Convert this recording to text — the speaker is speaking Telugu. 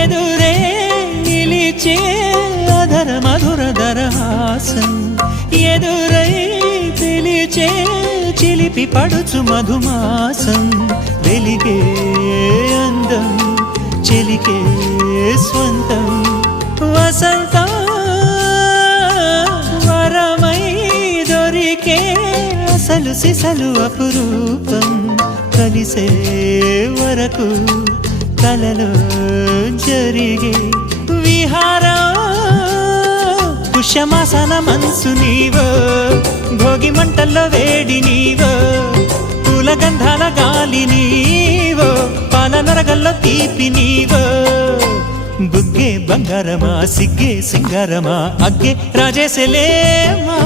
ఎదురే నిలిచే అధర మధుర దరహాసం ఎదురై పిలిచే చిలిపి పడుచు మధుమాసం వెలిగే అందం చెలికే స్వంతం వసంతం వరమై దొరికే అసలు సిసలు అపురూపం కలిసే వరకు కలలో జరిగే విహారం పుష్యమాసన మనసు నీవో భోగి మంటల్లో వేడి నీవో పూల గంధాల గాలి నీవో పాల నరగల్లో తీపి నీవో బుగ్గే బంగారమా సిగ్గే సింగారమా అగ్గే రాజేసలేమా